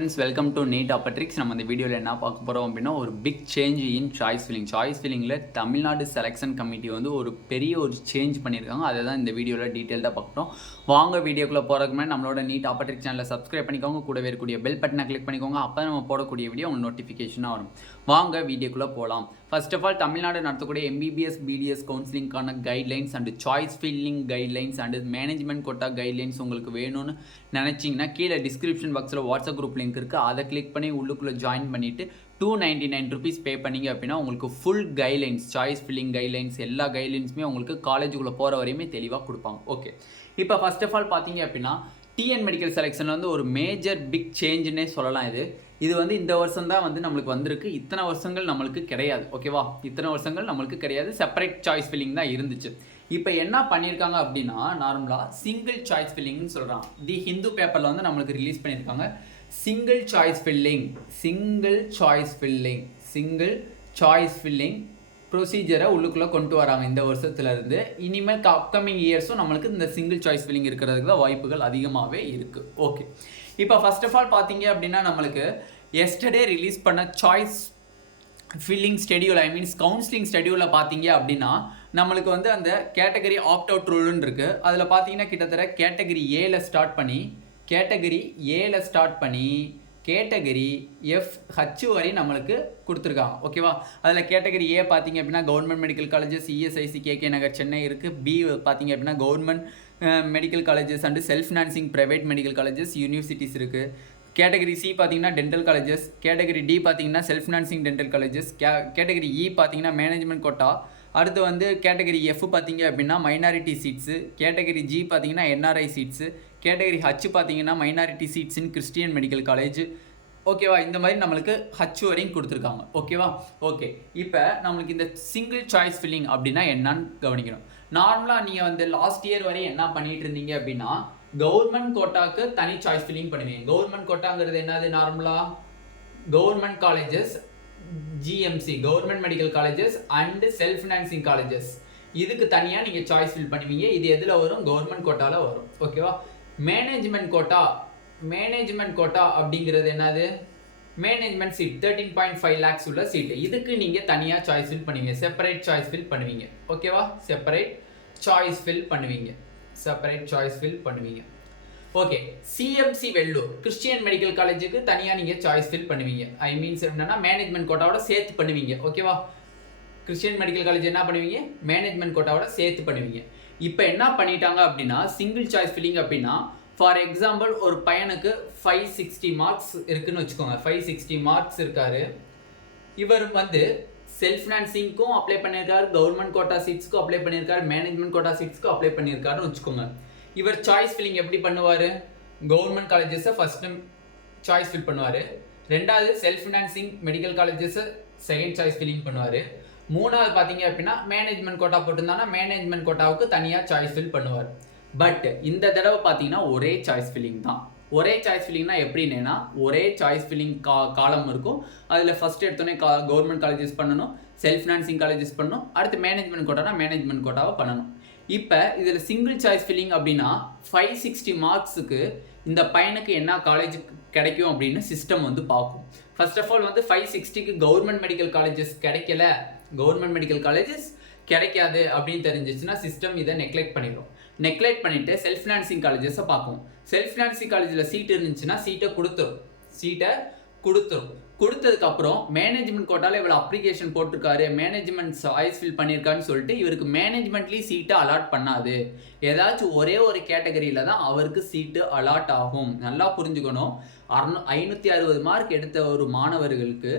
Friends, welcome to Neet Tricks. நம்ம இந்த வீடியோவில் என்ன பார்க்க போகிறோம் அப்படின்னா ஒரு பிக் சேஞ்ச் இன் சாய்ஸ் ஃபில்லிங்கில் தமிழ்நாடு செலெக்ஷன் கமிட்டி வந்து ஒரு பெரிய ஒரு சேஞ்ச் பண்ணியிருக்காங்க. அதை தான் இந்த வீடியோவில் டீட்டெயில்டாக பார்க்கணும். வாங்க வீடியோக்குள்ளே போகிறதுக்கு முன்னாடி நம்மளோட நீட் ட்ரிக்ஸ் சேனலை சப்ஸ்கிரைப் பண்ணிக்கோங்க, கூடவே இருக்கக்கூடிய பெல் பட்டனை கிளிக் பண்ணிக்கோங்க. அப்போ நம்ம போடக்கூடிய வீடியோ உங்களுக்கு நோட்டிஃபிகேஷனாக வரும். வாங்க வீடியோக்குள்ளே போகலாம். ஃபர்ஸ்ட் ஆஃப் ஆல் தமிழ்நாடு நடத்தக்கூடிய MBBS BDS கவுன்சிலிங்கான guidelines and choice filling guidelines and management quota guidelines உங்களுக்கு வேணும்னு நினச்சிங்கன்னா கீழே டிஸ்கிரிப்ஷன் பாக்ஸில் வாட்ஸ்அப் குரூப் லிங்க் இருக்குது. அதை கிளிக் பண்ணி உள்ளுக்குள்ளே ஜாயின் பண்ணிவிட்டு ₹299 பே பண்ணிங்க அப்படின்னா உங்களுக்கு full guidelines, choice filling guidelines, எல்லா கைட்லைன்ஸுமே உங்களுக்கு காலேஜுக்குள்ளே போகிற வரையுமே தெளிவாக கொடுப்பாங்க. ஓகே, இப்போ ஃபர்ஸ்ட் ஆஃப் ஆல் பார்த்தீங்க அப்படின்னா TN மெடிக்கல் செலெக்ஷனில் வந்து ஒரு மேஜர் பிக் சேஞ்சுன்னே சொல்லலாம். இது வந்து இந்த வருஷம் தான் வந்து நம்மளுக்கு வந்திருக்கு. இத்தனை வருஷங்கள் நம்மளுக்கு கிடையாது. ஓகேவா, இத்தனை வருஷங்கள் நம்மளுக்கு கிடையாது. செப்பரேட் சாய்ஸ் ஃபில்லிங் தான் இருந்துச்சு. இப்போ என்ன பண்ணியிருக்காங்க அப்படின்னா நார்மலாக சிங்கிள் சாய்ஸ் ஃபில்லிங்னு சொல்கிறாங்க. தி ஹிந்து பேப்பரில் வந்து நம்மளுக்கு ரிலீஸ் பண்ணியிருக்காங்க. சிங்கிள் சாய்ஸ் ஃபில்லிங் ப்ரொசீஜரை உள்ளுக்குள்ளே கொண்டு வராங்க இந்த வருஷத்துலேருந்து. இனிமேல் அப்கமிங் இயர்ஸும் நம்மளுக்கு இந்த சிங்கிள் சாய்ஸ் ஃபில்லிங் இருக்கிறதுக்கு தான் வாய்ப்புகள் அதிகமாகவே இருக்குது. ஓகே, இப்போ ஃபர்ஸ்ட் ஆஃப் ஆல் பார்த்தீங்க அப்படின்னா நம்மளுக்கு எஸ்டர்டே ரிலீஸ் பண்ண சாய்ஸ் ஃபில்லிங் ஸ்கெடியூல், கவுன்சிலிங் ஸ்கெடியூலில் பார்த்தீங்க அப்படின்னா நம்மளுக்கு வந்து அந்த கேட்டகரி ஆப்ட் அவுட் ரூல்னு இருக்குது. அதில் பார்த்தீங்கன்னா கிட்டத்தட்ட கேட்டகரி ஏல ஸ்டார்ட் பண்ணி கேட்டகரி FH வரை நம்மளுக்கு கொடுத்துருக்காங்க. ஓகேவா, அதில் கேட்டகரி ஏ பார்த்தீங்க அப்படின்னா government medical colleges ESIC KK Nagar Chennai இருக்குது. பி பார்த்தீங்க அப்படின்னா government medical colleges and self financing private medical colleges universities இருக்குது. கேட்டகரி சி பார்த்தீங்கன்னா டென்டல் காலேஜஸ். கேட்டகரி டி பார்த்தீங்கன்னா self financing dental colleges. Category E பார்த்தீங்கன்னா மேனேஜ்மெண்ட் கோட்டா. அடுத்து வந்து கேட்டகரி F பார்த்தீங்க அப்படின்னா மைனாரிட்டி சீட்ஸு. கேட்டகரி G பார்த்தீங்கன்னா NRI சீட்ஸு. கேட்டகரி H பார்த்தீங்கன்னா minority seats in Christian medical college. ஓகேவா, இந்த மாதிரி நம்மளுக்கு H வரையும் கொடுத்துருக்காங்க. ஓகேவா, ஓகே, இப்போ நம்மளுக்கு இந்த சிங்கிள் சாய்ஸ் ஃபில்லிங் அப்படின்னா என்னன்னு கவனிக்கணும். நார்மலாக நீங்கள் வந்து லாஸ்ட் இயர் வரையும் என்ன பண்ணிட்டு இருந்தீங்க அப்படின்னா கவர்மெண்ட் கோட்டாக்கு தனி சாய்ஸ் ஃபில்லிங் பண்ணுவீங்க. கவர்மெண்ட் கோட்டாங்கிறது என்னது, நார்மலாக government colleges, GMC government medical colleges and self financing colleges, இதுக்கு தனியாக நீங்கள் சாய்ஸ் ஃபில் பண்ணுவீங்க. இது எதில் வரும், கவர்மெண்ட் கோட்டாவில் வரும். ஓகேவா, மேனேஜ்மெண்ட் கோட்டா அப்படிங்கிறது என்னது, மேனேஜ்மெண்ட் சீட் 13.5 lakhs உள்ள சீட்டு, இதுக்கு நீங்கள் தனியாக சாய்ஸ் ஃபில் பண்ணுவீங்க, செப்பரேட் சாய்ஸ் ஃபில் பண்ணுவீங்க. ஓகேவா, செப்பரேட் சாய்ஸ் ஃபில் பண்ணுவீங்க. Okay, CMC Vellore Christian medical காலேஜுக்கு தனியாக நீங்கள் சாய்ஸ் ஃபில் பண்ணுவீங்க. என்னன்னா மேனேஜ்மெண்ட் கோட்டாவோட சேர்த்து பண்ணுவீங்க. ஓகேவா, கிறிஸ்டியன் மெடிக்கல் காலேஜ் என்ன பண்ணுவீங்க, மேனேஜ்மெண்ட் கோட்டாவோட சேர்த்து பண்ணுவீங்க. இப்போ என்ன பண்ணிட்டாங்க அப்படின்னா சிங்கிள் சாய்ஸ் ஃபில்லிங் அப்படின்னா ஃபார் எக்ஸாம்பிள் ஒரு பையனுக்கு 560 மார்க்ஸ் இருக்குன்னு வச்சுக்கோங்க. 560 மார்க்ஸ் இருக்காரு. இவர் வந்து செல்ஃப் ஃபினான்சிங்க்கும் அப்ளை பண்ணியிருக்காரு, கவர்மெண்ட் கோட்டா சீட்ஸ்க்கும் அப்ளை பண்ணியிருக்காரு, மேனேஜ்மெண்ட் கோட்டா சீட்ஸ்க்கும் அப்ளை பண்ணியிருக்காருன்னு வச்சுக்கோங்க. இவர் சாய்ஸ் ஃபில்லிங் எப்படி பண்ணுவார், கவர்மெண்ட் காலேஜஸை ஃபர்ஸ்ட் சாய்ஸ் ஃபில் பண்ணுவார். ரெண்டாவது செல்ஃப் ஃபினான்சிங் மெடிக்கல் காலேஜஸை செகண்ட் சாய்ஸ் ஃபில்லிங் பண்ணுவார். மூணாவது பார்த்தீங்க அப்படின்னா மேனேஜ்மெண்ட் கோட்டா போட்டிருந்தாங்கன்னா மேனேஜ்மெண்ட் கோட்டாவுக்கு தனியாக சாய்ஸ் ஃபில் பண்ணுவார். பட் இந்த தடவை பார்த்தீங்கன்னா ஒரே சாய்ஸ் ஃபில்லிங் தான். ஒரே சாய்ஸ் ஃபில்லிங்னா எப்படின்னா ஒரே சாய்ஸ் ஃபில்லிங் காலம் இருக்கும். அதில் ஃபஸ்ட் எடுத்தோடனே கவர்மெண்ட் காலேஜஸ் பண்ணணும், செல்ஃப் ஃபினான்சிங் காலேஜஸ் பண்ணணும், அடுத்து மேனேஜ்மெண்ட் கோட்டானா மேனேஜ்மெண்ட் கோட்டாவை பண்ணணும். இப்போ இதில் சிங்கிள் சாய்ஸ் ஃபில்லிங் அப்படின்னா 560 மார்க்ஸுக்கு இந்த பையனுக்கு என்ன காலேஜ் கிடைக்கும் அப்படின்னு சிஸ்டம் வந்து பார்க்கும். ஃபர்ஸ்ட் ஆஃப் ஆல் வந்து 560க்கு கவர்மெண்ட் மெடிக்கல் காலேஜஸ் கிடைக்காது அப்படின்னு தெரிஞ்சிச்சுன்னா சிஸ்டம் இதை நெக்லெக்ட் பண்ணிட்டு செல்ஃப் ஃபினான்சிங் காலேஜஸை பார்க்கும். செல்ஃப் ஃபினான்சிங் காலேஜில் சீட் இருந்துச்சுன்னா சீட்டை கொடுத்ததுக்கப்புறம் மேனேஜ்மெண்ட் கோட்டாவில் இவ்வளோ அப்ளிகேஷன் போட்டிருக்காரு, மேனேஜ்மெண்ட் சாய்ஸ் ஃபில் பண்ணியிருக்காருன்னு சொல்லிட்டு இவருக்கு மேனேஜ்மெண்ட்லேயும் சீட்டை அலாட் பண்ணாது. ஏதாச்சும் ஒரே ஒரு கேட்டகரியில் தான் அவருக்கு சீட்டு அலாட் ஆகும். நல்லா புரிஞ்சுக்கணும். 560 மார்க் எடுத்த ஒரு மாணவர்களுக்கு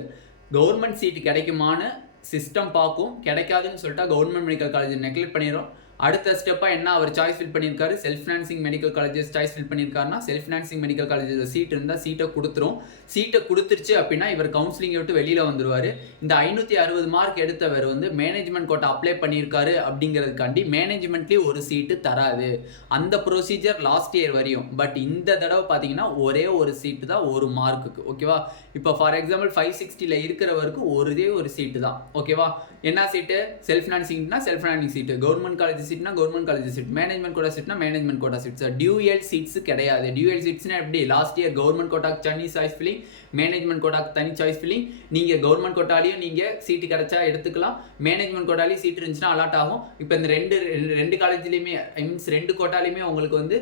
கவர்மெண்ட் சீட்டு கிடைக்குமான்னு சிஸ்டம் பார்க்கும். கிடைக்காதுன்னு சொல்லிட்டா கவர்மெண்ட் மெடிக்கல் காலேஜ் நெக்லெக்ட் பண்ணிடும். அடுத்த ஸ்டெப்பாக என்ன அவர் சாய்ஸ் ஃபில் பண்ணியிருக்காரு, self financing medical colleges choice fill பண்ணியிருக்காருன்னா செல்ஃப் ஃபினான்சிங் மெடிக்கல் காலேஜில் சீட் இருந்தால் சீட்டை கொடுத்துருச்சு அப்படின்னா இவர் கவுன்சிலிங்கை விட்டு வெளியில் வந்துடுவார். இந்த 560 மார்க் எடுத்தவர் வந்து மேனேஜ்மெண்ட் கோட்டா அப்ளை பண்ணியிருக்காரு அப்படிங்கிறதுக்காண்டி மேனேஜ்மெண்ட்லேயே ஒரு சீட்டு தராது. அந்த ப்ரொசீஜர் லாஸ்ட் இயர் வரையும். பட் இந்த தடவை பார்த்தீங்கன்னா ஒரே ஒரு சீட்டு தான் ஒரு மார்க்குக்கு. ஓகேவா, இப்போ ஃபார் எக்ஸாம்பிள் 560ல் இருக்கிறவருக்கு ஒரே ஒரு சீட்டு தான். ஓகேவா, என்ன சீட்டு, செல்ஃப் ஃபினான்சிங்னா self financing seat, government college சீட்னா government college seat, management quota சீட்னா management quota seat. Dual seats கிடையாது. டியூஎல் சீட்ஸ்னா எப்படி, லாஸ்ட் இயர் கவர்மெண்ட் கோட்டாக்கு தனி சாய்ஸ் ஃபில்லிங், மேனேஜ்மெண்ட் கோட்டாக்கு தனி சாய்ஸ் ஃபில்லிங். நீங்க கவர்மெண்ட் கோட்டாலையும் நீங்க சீட்டு கிடைச்சா எடுத்துக்கலாம், மேனேஜ்மெண்ட் கோட்டாலையும் சீட் இருந்துச்சுன்னா அலாட் ஆகும். இப்போ இந்த ரெண்டு காலேஜ்லையுமே மீன்ஸ் 2 கோட்டாலையுமே உங்களுக்கு வந்து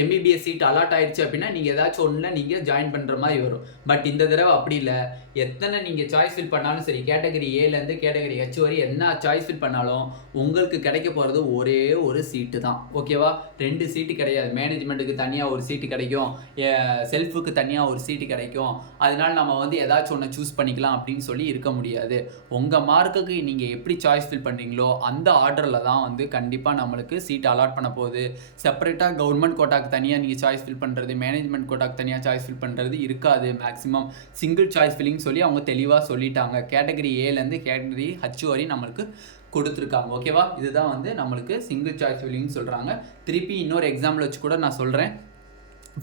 எம்பிபிஎஸ் சீட் அலாட் ஆயிடுச்சு அப்படின்னா நீங்கள் ஏதாச்சும் ஒன்றில் நீங்கள் ஜாயின் பண்ணுற மாதிரி வரும். பட் இந்த தடவை அப்படி இல்லை. எத்தனை நீங்கள் சாய்ஸ் ஃபில் பண்ணாலும் சரி, கேட்டகரி ஏலேருந்து கேட்டகரி ஹெச் வரை என்ன சாய்ஸ் ஃபில் பண்ணாலும் உங்களுக்கு கிடைக்க போகிறது ஒரே ஒரு சீட்டு தான். ஓகேவா, 2 சீட்டு கிடையாது. மேனேஜ்மெண்ட்டுக்கு தனியாக ஒரு சீட்டு கிடைக்கும், செல்ஃபுக்கு தனியாக ஒரு சீட்டு கிடைக்கும். அதனால நம்ம வந்து ஏதாச்சும் ஒன்று சூஸ் பண்ணிக்கலாம் அப்படின்னு சொல்லி இருக்க முடியாது. உங்கள் மார்க்குக்கு நீங்கள் எப்படி சாய்ஸ் ஃபில் பண்ணுறீங்களோ அந்த ஆர்டரில் தான் வந்து கண்டிப்பாக நம்மளுக்கு சீட் அலாட் பண்ண போகுது. செப்பரேட்டாக கவர்மெண்ட் கோட்டாக்கு தனியாக நீங்கள் சாய்ஸ் ஃபில் பண்ணுறது, மேனேஜ்மெண்ட் கோட்டாக்கு தனியாக சாய்ஸ் ஃபில் பண்ணுறது இருக்காது. மேக்ஸிமம் சிங்கிள் சாய்ஸ் ஃபில்லிங் சொல்லி அவங்க தெளிவாக சொல்லிட்டாங்க. கேட்டகரி ஏலேருந்து கேட்டகரி ஹச் வரை நம்மளுக்கு கொடுத்துருக்காங்க. ஓகேவா, இதுதான் வந்து நம்மளுக்கு சிங்கிள் சாய்ஸ் ஃபில்லிங் சொல்கிறாங்க. திருப்பி இன்னொரு எக்ஸாம்பிள் வச்சு கூட நான் சொல்கிறேன்.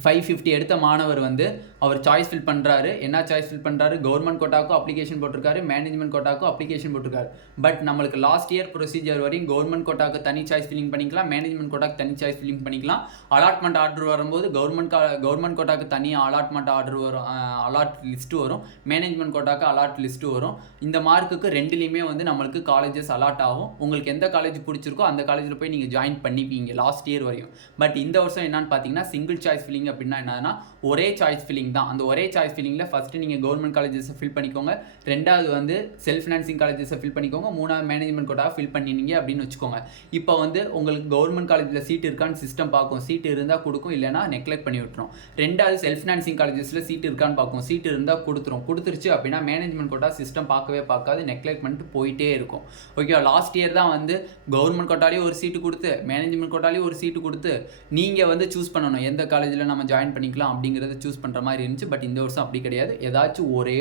550 எடுத்த மாணவர் வந்து அவர் சாய்ஸ் ஃபில் பண்ணுறாரு. என்ன சாய்ஸ் ஃபில் பண்ணுறாரு, கவர்மெண்ட் கோட்டாக்கும் அப்ளிகேஷன் போட்டிருக்காரு, மேனேஜ்மெண்ட் கோட்டாக்கும் அப்ளிகேஷன் போட்டிருக்காரு. பட் நம்மளுக்கு லாஸ்ட் இயர் ப்ரொசீஜர் வரையும் கவர்மெண்ட் கோட்டாக்கு தனி சாய்ஸ் ஃபில்லிங் பண்ணிக்கலாம், மேனேஜ்மெண்ட் கோட்டாக்கு தனி சாய்ஸ் ஃபில்லிங் பண்ணிக்கலாம். அலாட்மெண்ட் ஆர்டர் வரும்போது கவர்மெண்ட் கோட்டாக்கு தனியாக அலாட்மெண்ட் ஆர்டர் வரும், அலாட் லிஸ்ட்டு வரும், மேனேஜ்மெண்ட் கோட்டாக்கு அலாட் லிஸ்ட்டு வரும். இந்த மார்க்குக்கு ரெண்டுலேயுமே வந்து நம்மளுக்கு காலேஜஸ் அலாட் ஆகும். உங்களுக்கு எந்த காலேஜ் பிடிச்சிருக்கோ அந்த காலேஜில் போய் நீங்கள் ஜாயின் பண்ணிப்பீங்க லாஸ்ட் இயர் வரையும். பட் இந்த வருஷம் என்னன்னு பார்த்தீங்கன்னா சிங்கிள் சாய்ஸ் ஃபில்லிங் அப்படின்னா என்னன்னா ஒரே சாய்ஸ் ஃபில்லிங் தான். அந்த ஒரே சாய்ஸ் ஃபில்லிங்கில் ஃபஸ்ட்டு நீங்கள் கவர்மெண்ட் காலேஜஸை ஃபில் பண்ணிக்கோங்க, ரெண்டாவது வந்து செல்ஃப் ஃபினான்சிங் காலேஜஸை ஃபில் பண்ணிக்கோங்க, மூணாவது மேனேஜ்மெண்ட் கோட்டாக ஃபில் பண்ணினீங்க அப்படின்னு வச்சுக்கோங்க. இப்போ வந்து உங்களுக்கு கவர்மெண்ட் காலேஜில் சீட் இருக்கான்னு சிஸ்டம் பார்க்கும், சீட் இருந்தால் கொடுக்கும், இல்லைனா நெக்லெக்ட் பண்ணி விட்டுரும். ரெண்டாவது செல்ஃப் ஃபினான்சிங் காலேஜஸில் சீட் இருக்கான்னு பார்க்கும், சீட் இருந்தால் கொடுத்துருச்சு அப்படின்னா மேனேஜ்மெண்ட் கோட்டா சிஸ்டம் பார்க்கவே பார்க்காது, நெக்லெக்ட் பண்ணிட்டு போயிட்டே இருக்கும். ஓகே, லாஸ்ட் இயர் தான் வந்து கவர்மெண்ட் கோட்டாலேயும் ஒரு சீட்டு கொடுத்து மேனேஜ்மெண்ட் கோட்டாலேயும் ஒரு சீட்டு கொடுத்து நீங்கள் வந்து சூஸ் பண்ணணும் எந்த காலேஜில் நம்ம ஜாயின் பண்ணிக்கலாம் அப்படிங்கிறத சூஸ் பண்ணுற மாதிரி இருந்துச்சு. பட் இந்த வருஷம் அப்படி கிடையாது. ஏதாச்சும் ஒரே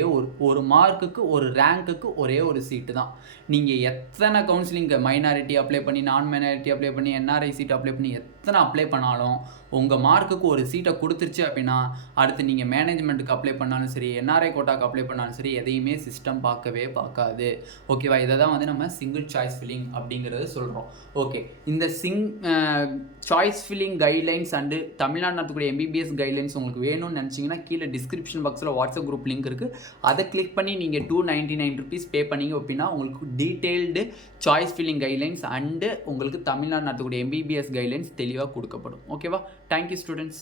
ஒரு மார்க்குக்கு ஒரு ரேங்க்குக்கு ஒரே ஒரு சீட்டு தான். நீங்கள் எத்தனை கவுன்சிலிங் மைனாரிட்டி அப்ளை பண்ணி, நான் மைனாரிட்டி அப்ளை பண்ணி, என்ஆர்ஐ சீட் அப்ளை பண்ணி எத்தனை அப்ளை பண்ணாலும் உங்கள் மார்க்குக்கு ஒரு சீட்டை கொடுத்துருச்சு அப்படின்னா அடுத்து நீங்கள் மேனேஜ்மெண்ட்டுக்கு அப்ளை பண்ணாலும் சரி, என்ஆர்ஐ கோட்டாக்கு அப்ளை பண்ணாலும் சரி, எதையுமே சிஸ்டம் பார்க்கவே பார்க்காது. ஓகேவா, இதை தான் வந்து நம்ம சிங்கிள் சாய்ஸ் ஃபில்லிங் அப்படிங்கிறது சொல்கிறோம். ஓகே, இந்த choice filling guidelines and Tamil Nadu நடத்தக்கூடிய எம்பிபிஎஸ் கைட்லைன்ஸ் உங்களுக்கு வேணும்னு நினச்சிங்கன்னா கீழே டிஸ்கிரிப்ஷன் பாக்ஸில் வாட்ஸ்அப் குரூப் லிங்க் இருக்குது. அதை கிளிக் பண்ணி நீங்கள் 299 rupees பே பண்ணிங்க அப்படின்னா உங்களுக்கு detailed choice filling guidelines and உங்களுக்கு தமிழ்நாடு நடத்தக்கூடிய எம்பிபிஎஸ் கைட்லைன்ஸ் தெளிவாக கொடுக்கப்படும். ஓகேவா, தேங்க்யூ ஸ்டூடெண்ட்ஸ்.